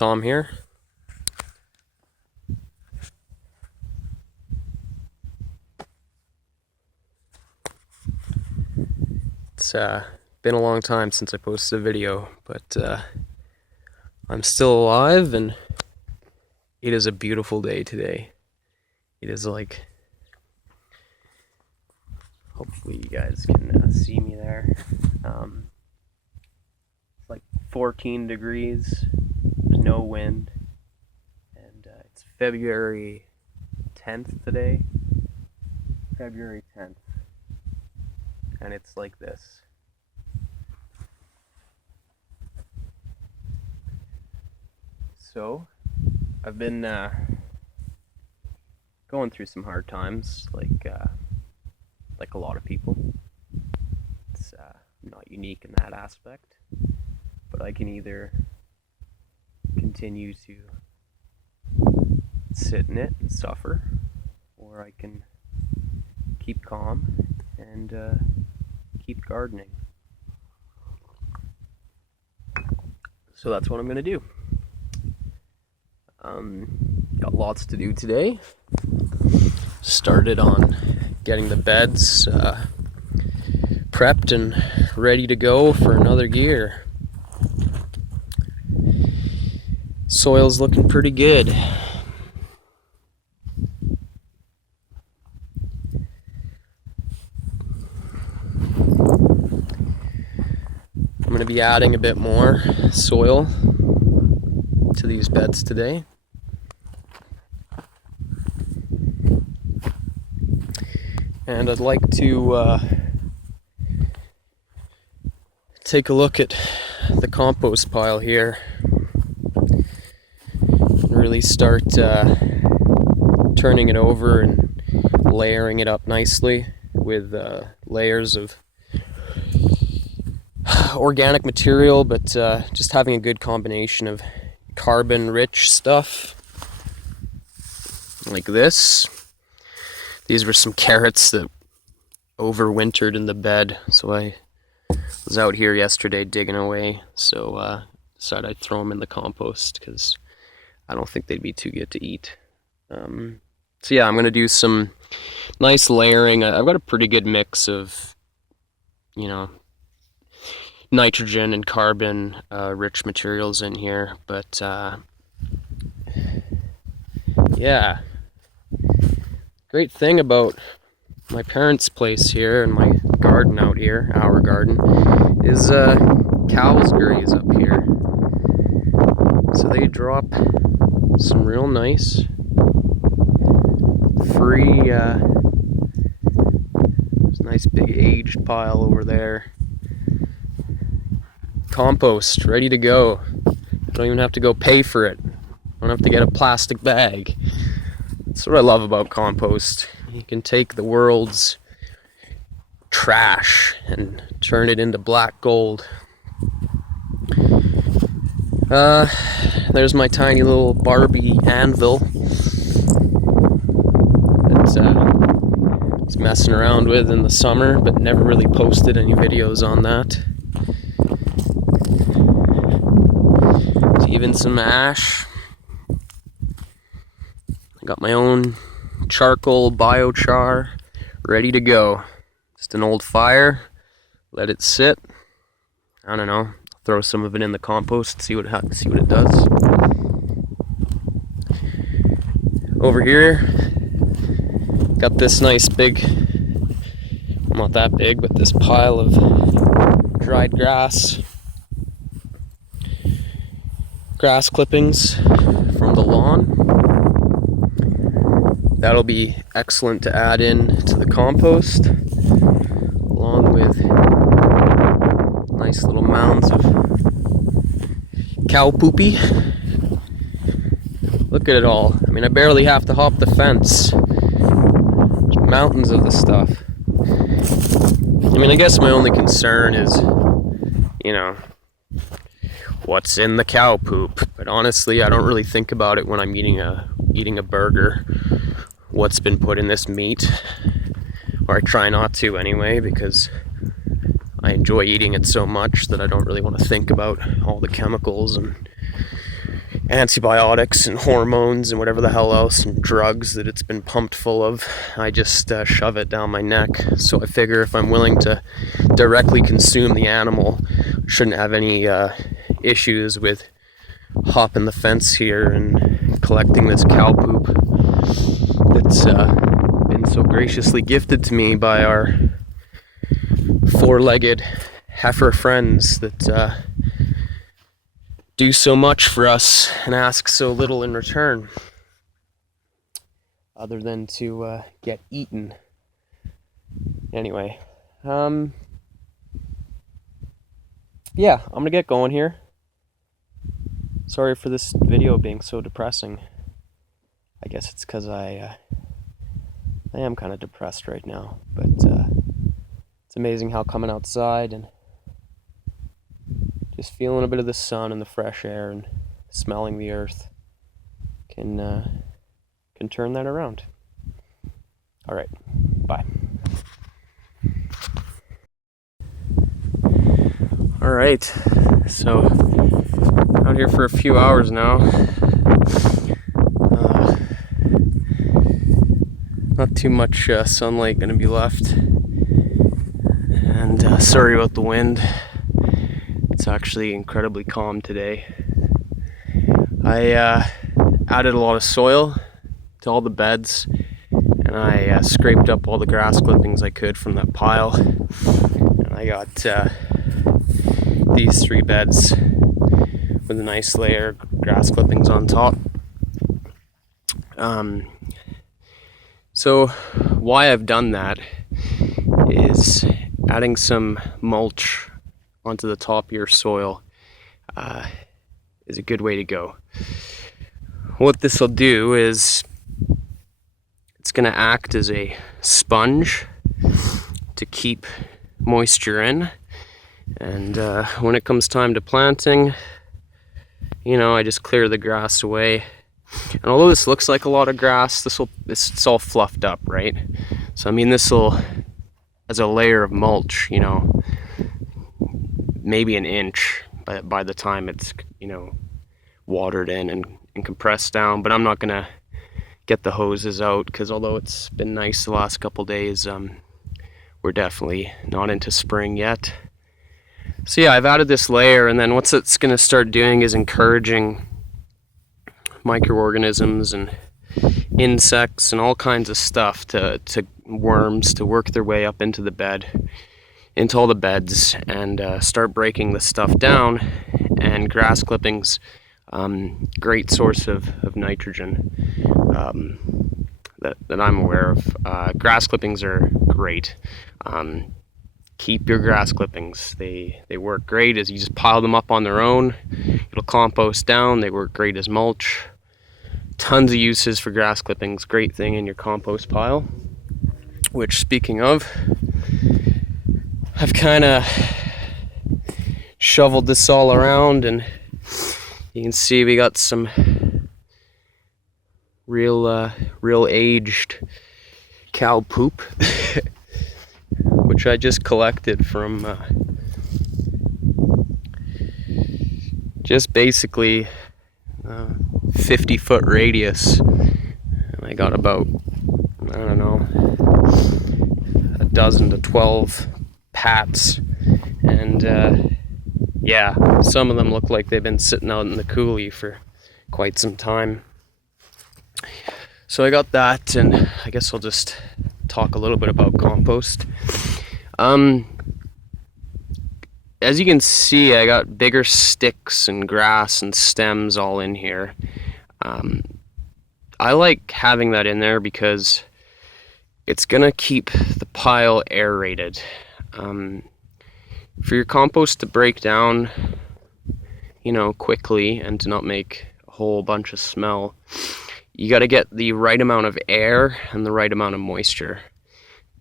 Tom here. It's been a long time since I posted a video, but I'm still alive and it is a beautiful day today. It is like, hopefully you guys can see me there. It's like 14 degrees, there's no wind, and it's February 10th today. February 10th. And it's like this. So, I've been going through some hard times, like a lot of people. It's not unique in that aspect, but I can either continue to sit in it and suffer, or I can keep calm and keep gardening. So that's what I'm gonna do. Got lots to do today. Started on getting the beds prepped and ready to go for another year. Soil's looking pretty good. I'm going to be adding a bit more soil to these beds today. And I'd like to take a look at the compost pile here and really start turning it over and layering it up nicely with layers of organic material, but just having a good combination of carbon-rich stuff like this. These were some carrots that overwintered in the bed, so I was out here yesterday digging away, so decided I'd throw them in the compost because I don't think they'd be too good to eat. So yeah, I'm going to do some nice layering. I've got a pretty good mix of, nitrogen and carbon rich materials in here, but yeah, great thing about my parents' place here and my garden out here, our garden, is cows graze up here, so they drop some real nice free there's a nice big aged pile over there. Compost ready to go. I don't even have to go pay for it. I don't have to get a plastic bag. That's what I love about compost. You can take the world's trash and turn it into black gold. There's my tiny little Barbie anvil that I was messing around with in the summer, but never really posted any videos on that. Even some ash. I got my own charcoal biochar ready to go. Just an old fire, let it sit. I don't know, throw some of it in the compost, see what it does. Over here, got this nice big, well, not that big, but this pile of dried grass clippings from the lawn. That'll be excellent to add in to the compost, along with nice little mounds of cow poopy. Look at it all. I mean, I barely have to hop the fence. There's mountains of the stuff. I mean, I guess my only concern is, what's in the cow poop, but honestly I don't really think about it when I'm eating a burger, what's been put in this meat, or I try not to anyway, because I enjoy eating it so much that I don't really want to think about all the chemicals and antibiotics and hormones and whatever the hell else and drugs that it's been pumped full of. I just shove it down my neck. So I figure if I'm willing to directly consume the animal, I shouldn't have any issues with hopping the fence here and collecting this cow poop that's been so graciously gifted to me by our four-legged heifer friends that do so much for us and ask so little in return, other than to get eaten. Anyway, yeah, I'm gonna get going here. Sorry for this video being so depressing. I guess it's because I am kind of depressed right now, but it's amazing how coming outside and just feeling a bit of the sun and the fresh air and smelling the earth can turn that around. All right, bye. All right, so out here for a few hours now. Not too much sunlight going to be left, and sorry about the wind. It's actually incredibly calm today. I added a lot of soil to all the beds, and I scraped up all the grass clippings I could from that pile, and I got these 3 beds with a nice layer of grass clippings on top. So why I've done that is adding some mulch onto the top of your soil is a good way to go. What this will do is it's going to act as a sponge to keep moisture in, and when it comes time to planting, you know, I just clear the grass away. And although this looks like a lot of grass, it's all fluffed up, right? So I mean, this will, as a layer of mulch, you know, maybe an inch by the time it's, you know, watered in and compressed down. But I'm not gonna get the hoses out, because although it's been nice the last couple days, we're definitely not into spring yet. So yeah, I've added this layer, and then what it's gonna start doing is encouraging microorganisms and insects and all kinds of stuff to worms to work their way up into the bed, into all the beds, and start breaking the stuff down. And grass clippings, great source of nitrogen that I'm aware of. Grass clippings are great. Keep your grass clippings. They work great as you just pile them up on their own. It'll compost down. They work great as mulch. Tons of uses for grass clippings. Great thing in your compost pile. Which, speaking of, I've kind of shoveled this all around, and you can see we got some real aged cow poop, which I just collected from just basically 50-foot radius, and I got about, I don't know, a dozen to 12 pats, and yeah, some of them look like they've been sitting out in the coulee for quite some time. So I got that, and I guess I'll just talk a little bit about compost. As you can see, I got bigger sticks and grass and stems all in here. I like having that in there because it's gonna keep the pile aerated. For your compost to break down, you know, quickly and to not make a whole bunch of smell, you got to get the right amount of air and the right amount of moisture.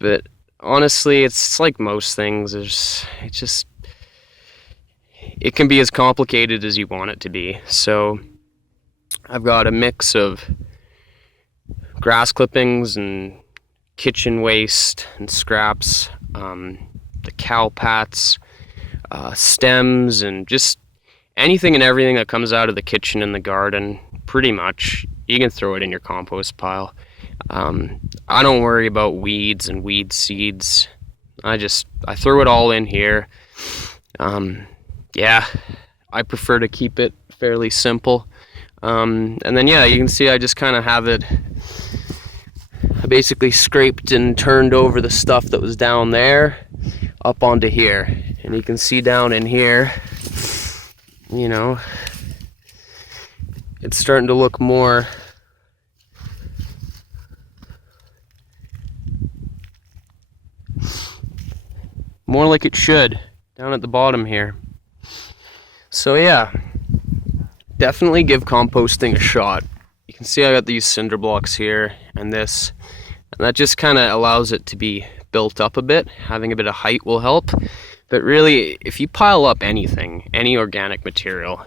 But honestly, it's like most things. It can be as complicated as you want it to be. So I've got a mix of grass clippings and kitchen waste and scraps, the cow pats, stems, and just anything and everything that comes out of the kitchen and the garden, pretty much, you can throw it in your compost pile. I don't worry about weeds and weed seeds. I throw it all in here. Yeah, I prefer to keep it fairly simple. And then yeah, you can see I just kind of have it, I basically scraped and turned over the stuff that was down there up onto here. And you can see down in here, you know, it's starting to look more like it should down at the bottom here. So yeah, definitely give composting a shot. You can see I got these cinder blocks here and this, and that just kind of allows it to be built up a bit. Having a bit of height will help. But really, if you pile up anything, any organic material,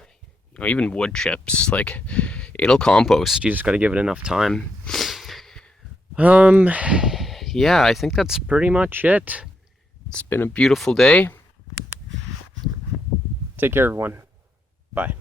you know, even wood chips, like, it'll compost. You just got to give it enough time. Yeah, I think that's pretty much it. It's been a beautiful day. Take care, everyone. Bye.